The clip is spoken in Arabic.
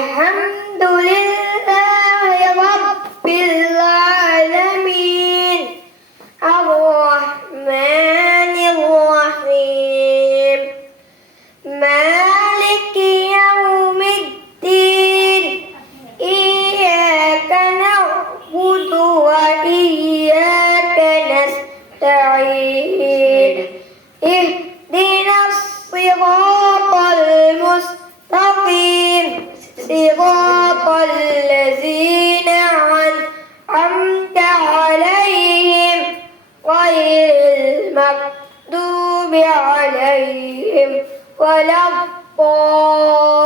الحمد لله رب العالمين الرحمن الرحيم مالك يوم الدين إياك نعبد وإياك نستعين اهدنا الصراط المستقيم صراط الذين أنعمت عليهم غير المغضوب عليهم ولا الضالين